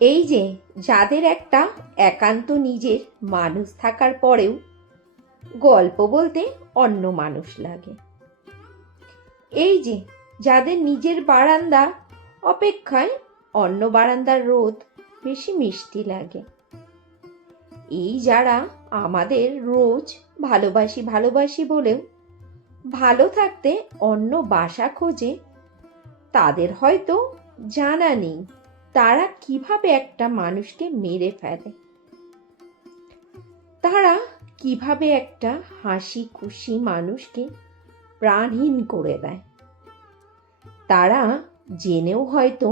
এই যে যাদের একটা একান্ত নিজের মানুষ থাকার পরেও গল্প বলতে অন্য মানুষ লাগে, এই যে যাদের নিজের বারান্দা অপেক্ষায় অন্য বারান্দার রোদ বেশি মিষ্টি লাগে, এই যারা আমাদের রোজ ভালোবাসি ভালোবাসি বলেও ভালো থাকতে অন্য বাসা খোঁজে, তাদের হয়তো জানা নেই তারা কিভাবে একটা মানুষকে মেরে ফেলে, তারা কিভাবে একটা হাসি খুশি মানুষকে প্রাণহীন করে দেয়। তারা জেনেও হয়তো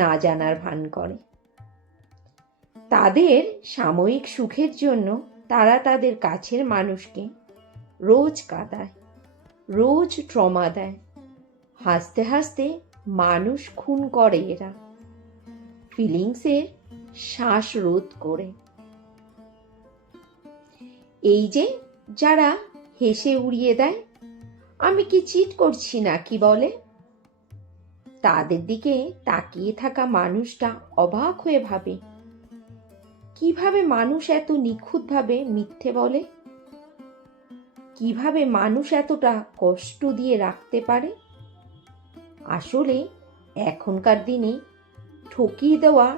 না জানার ভান করে। তাদের সাময়িক সুখের জন্য তারা তাদের কাছের মানুষকে রোজ কাঁদায়, রোজ ট্রমা দেয়। হাসতে হাসতে মানুষ খুন করে এরা, ফিলিংসের শ্বাসরোধ করে। এই যে যারা হেসে উড়িয়ে দেয় আমি কি চিট করছি না কি বলে, তাদের দিকে তাকিয়ে থাকা মানুষটা অবাক হয়ে ভাবে কিভাবে মানুষ এত নিখুঁতভাবে মিথ্যে বলে, কিভাবে মানুষ এতটা কষ্ট দিয়ে রাখতে পারে। আসলে এখনকার দিনে ঠকিয়ে দেওয়া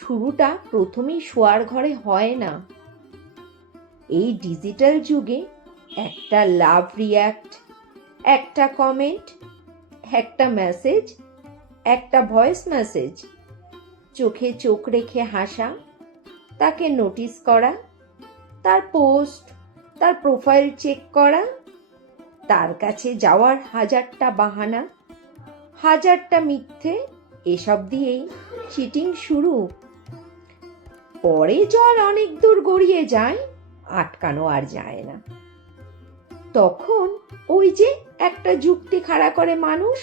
শুরুটা প্রথমেই শোয়ার ঘরে হয় না। এই ডিজিটাল যুগে একটা লাভ রিয়্যাক্ট, একটা কমেন্ট, একটা মেসেজ, একটা ভয়েস মেসেজ, চোখে চোখ রেখে হাসা, তাকে নোটিস করা, তার পোস্ট, তার প্রোফাইল চেক করা, তার কাছে যাওয়ার হাজারটা বাহানা, হাজারটা মিথ্যে, এসব দিয়েই চিটিং শুরু। পরে জল অনেক দূর গড়িয়ে যায়, আটকানো আর যায় না। তখন ওই যে একটা যুক্তি খাড়া করে মানুষ,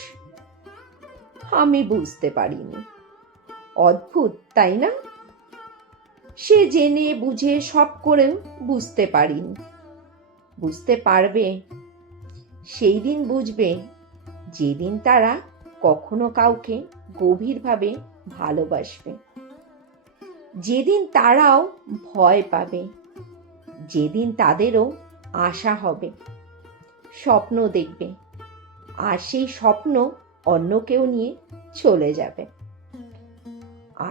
আমি বুঝতে পারিনি। অদ্ভুত তাই না? সে জেনে বুঝে সব করেও বুঝতে পারিনি। বুঝতে পারবে সেই দিন, বুঝবে যেদিন তারা কখনো কাউকে গভীরভাবে ভালোবাসবে, যেদিন তারাও ভয় পাবে, যেদিন তাদেরও আশা হবে, স্বপ্ন দেখবে, আর সেই স্বপ্ন অন্য কেউ নিয়ে চলে যাবে।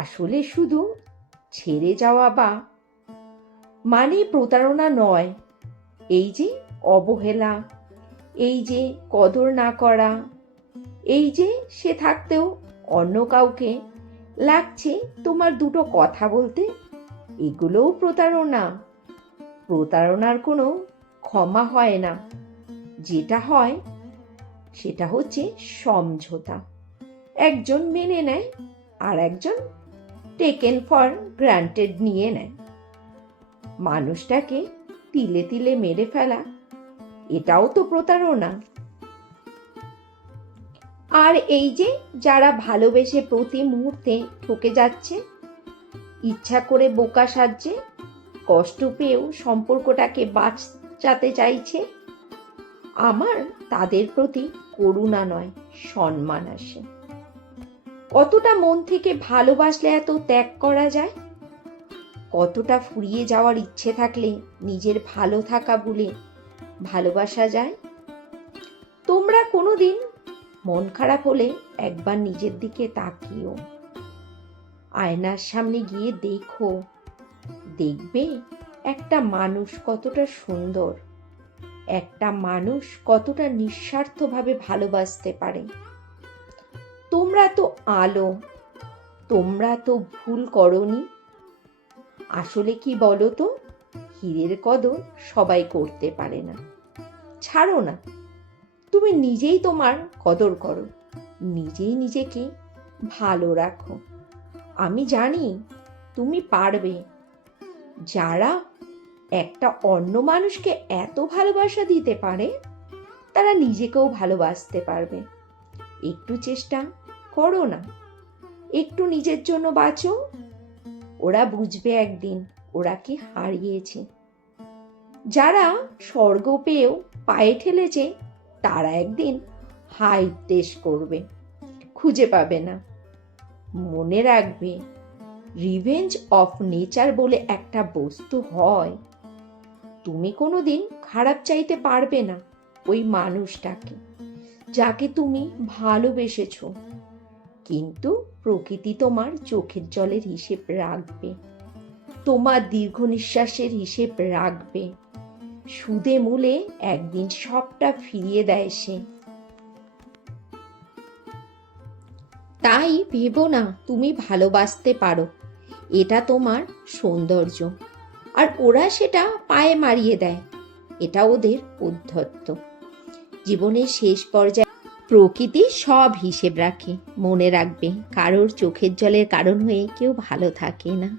আসলে শুধু ছেড়ে যাওয়া বা মানে প্রতারণা নয়, এই যে অবহেলা, এই যে কদর না করা, এই যে সে থাকতেও অন্য কাউকে লাগছে তোমার দুটো কথা বলতে, এগুলোও প্রতারণা। প্রতারণার কোনো ক্ষমা হয় না, যেটা হয় সেটা হচ্ছে সমঝোতা। একজন মেনে নেয় আর একজন টেকেন ফর গ্রান্টেড নিয়ে নেয়। মানুষটাকে তিলে তিলে মেরে ফেলা, এটাও তো প্রতারণা। আর এই যে যারা ভালোবেসে প্রতি মুহূর্তে ঠকে যাচ্ছে, ইচ্ছা করে বোকা সাজছে, কষ্ট পেয়েও সম্পর্কটাকে বাঁচাতে চাইছে, আমার তাদের প্রতি করুণা নয়, সম্মান আসে। কতটা মন থেকে ভালোবাসলে এত ত্যাগ করা যায়? কতটা ফুরিয়ে যাওয়ার ইচ্ছে থাকলে নিজের ভালো থাকা ভুলে ভালোবাসা যায়? তোমরা কোনোদিন মন খারাপ হলে একবার নিজের দিকে তাকিও, আয়নার সামনে গিয়ে দেখো, দেখবে একটা মানুষ কতটা সুন্দর, একটা মানুষ কতটা নিঃস্বার্থভাবে ভালোবাসতে পারে। তোমরা তো আলো, তোমরা তো ভুল করনি। আসলে কি বলো তো, হীরের কদর সবাই করতে পারে না। ছাড়ো না, তুমি নিজেই তোমার কদর করো, নিজেই নিজেকে ভালো রাখো। আমি জানি তুমি পারবে। যারা একটা অন্য মানুষকে এত ভালোবাসা দিতে পারে, তারা নিজেকেও ভালোবাসতে পারবে। একটু চেষ্টা করো না, একটু নিজের জন্য বাঁচো। ওরা বুঝবে একদিন ওরা কি হারিয়েছে। যারা স্বর্গ পেয়েও পায়ে ঠেলেছে, তারা একদিন হায় দেশ করবে, খুঁজে পাবে না। মনে রাখবে, রিভেঞ্জ অফ নেচার বলে একটা বস্তু হয়। তুমি কোনোদিন খারাপ চাইতে পারবে না ওই মানুষটাকে যাকে তুমি ভালোবেসেছো, কিন্তু প্রকৃতি তোমার চোখের জলের হিসেব রাখবে, তোমার দীর্ঘ নিঃশ্বাসের হিসেব রাখবে। সুদে মূলে একদিন সবটা ফিরিয়ে দেয় সে। তাই ভেবো না তুমি ভালোবাসতে পারো, এটা তোমার সৌন্দর্য, আর ওরা সেটা পায়ে মারিয়ে দেয়, এটা ওদের উদ্ধত্ত। জীবনের শেষ পর্যায়ে প্রকৃতি সব হিসেব রাখে। মনে রাখবে, কারোর চোখের জলের কারণ হয়ে কেউ ভালো থাকে না।